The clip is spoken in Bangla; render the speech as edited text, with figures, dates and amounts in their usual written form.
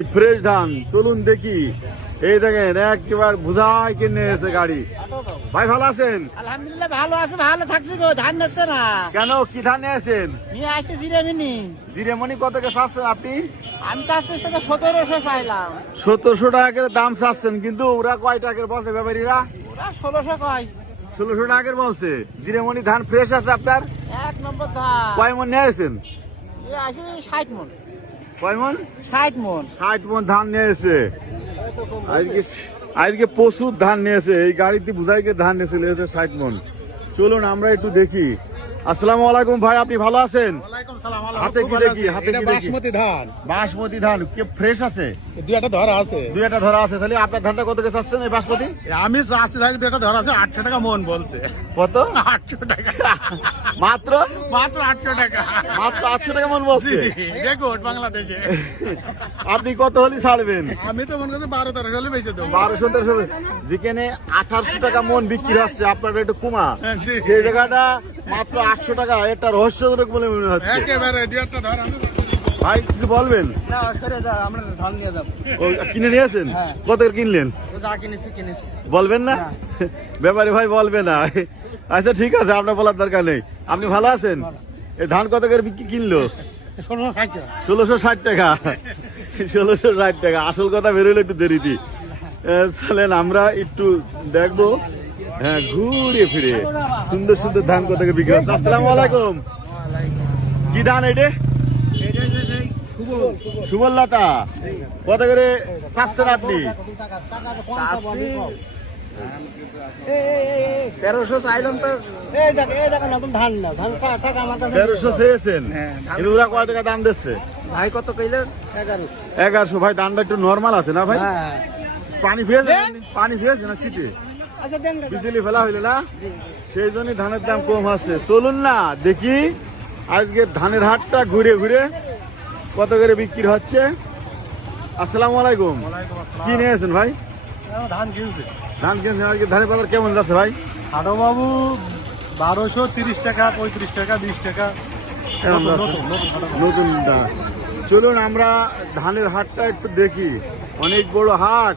ফ্রেশ ধান চলুন দেখি। এই দেখেন একেবারে বুঝাই কিনে এসে গাড়ি। ভাই ভালো আছেন? আলহামদুলিল্লাহ ভালো আছে, ভালো থাকছি গো। ধান নিচ্ছে না কেন, কি ধান নিয়ে আসেন? নিয়ে আসছে জিরেমিনি। জিরেমনি কত কে চাচ্ছেন আপনি? আমি চাচ্ছি সেটা 1700 চাইলাম। 1700 টাকা করে দাম চাচ্ছেন, কিন্তু ওরা কয় টাকার বলছে ব্যাপারীরা? ওরা 1600 কয়। 1600 টাকার বলছে। জিরেমনি ধান ফ্রেশ আছে আপনার? এক নম্বর ধান। কয় মন নিয়ে আসেন? এ আছে 60 মন। কয় মন? 60 মন। 60 মন ধান নিয়ে এসে। আজকে প্রচুর ধান নিয়েছে, এই গাড়িতে বুঝাইকে ধান নিয়েছিল 60 মন। চলুন আমরা একটু দেখি। আসসালামু আলাইকুম ভাই, আপনি ভালো আছেন? ওয়ালাইকুম সালাম। হাতে কি দেখি, হাতে কি দেখি? বাসমতি ধান, বাসমতি ধান কি ফ্রেশ আছে? দুই একটা ধরা আছে। দুই একটা ধরা আছে। তাহলে আপনার ধানটা কত কে চাচ্ছেন এই বাসমতি? আমি চাচ্ছি ভাই, দুই একটা ধরা আছে 800 টাকা মন বলছে। কত? 800 টাকা মাত্র মাত্র 800 টাকা। মাত্র 800 টাকা মন বলছে। রেকর্ড বাংলাদেশে। আপনি কত হলে ছাড়বেন? আমি তো মনে করছি 12-13 হলে বেঁচে দেবো। 1200 যেখানে 1800 টাকা মন বিক্রি হচ্ছে, আপনার একটু কমা। জি। সেই জায়গাটা মাত্র 800 টাকা, এটা রহস্যজনক বলে মনে হচ্ছে। একেবারে দুই একটা ধরা আছে। ভাই কিছু বলবেন? না সরে যা, আমরা ধান নিয়ে যাব। ও, কিনে নিয়েছেন? হ্যাঁ। কত করে কিনলেন? ও যা কিনেছি কিনেছি। বলবেন না? ব্যাপারে ভাই বলবে না। আচ্ছা ঠিক আছে, আপনার বলার দরকার নেই। আপনি ভালো আছেন? এই ধান কত করে বিক্রি কিনলো? 1660 টাকা। 1660 টাকা। আসল কথা বেরোলে একটু দেরিতে। চলেন আমরা একটু দেখবো। হ্যাঁ, ঘুরে ফিরে সুন্দর সুন্দর ধান কত করে বিক্রি হচ্ছে। আসসালামু আলাইকুম। কি ধান এটা? সুবললতা। কত করে চাচ্ছেন আপনি? 1300 চাইলাম তো। এই দেখো নতুন ধান না, ধান টাকা আমার কাছে। 1300 চেয়েছেন, কিন্তু ওরা কয় টাকা দাম দিচ্ছে? ভাই কত কইলে? 1100। 1100। ভাই দামটা একটু নর্মাল আছে না ভাই? হ্যাঁ। পানি ফিরেছে, পানি ফিরেছে না শীতে? আচ্ছা দেন। বিজলি ফেলা হইলো না, সেই জন্যই ধানের দাম কম আছে। চলুন না দেখি আজকে ধানের হাটটা ঘুরে ঘুরে কত করে বিক্রি হচ্ছে। আসসালামু আলাইকুম। কি নিয়েছেন ভাই? ধান কিনছে ধান কিনছেন। আজকে ধানের বাজার কেমন যাচ্ছে ভাই? হাটো বাবু 1230 টাকা, 35 টাকা, 20 টাকা। কেমন যাচ্ছে? নতুন ধান। চলুন আমরা ধানের হাটটা একটু দেখি। অনেক বড় হাট।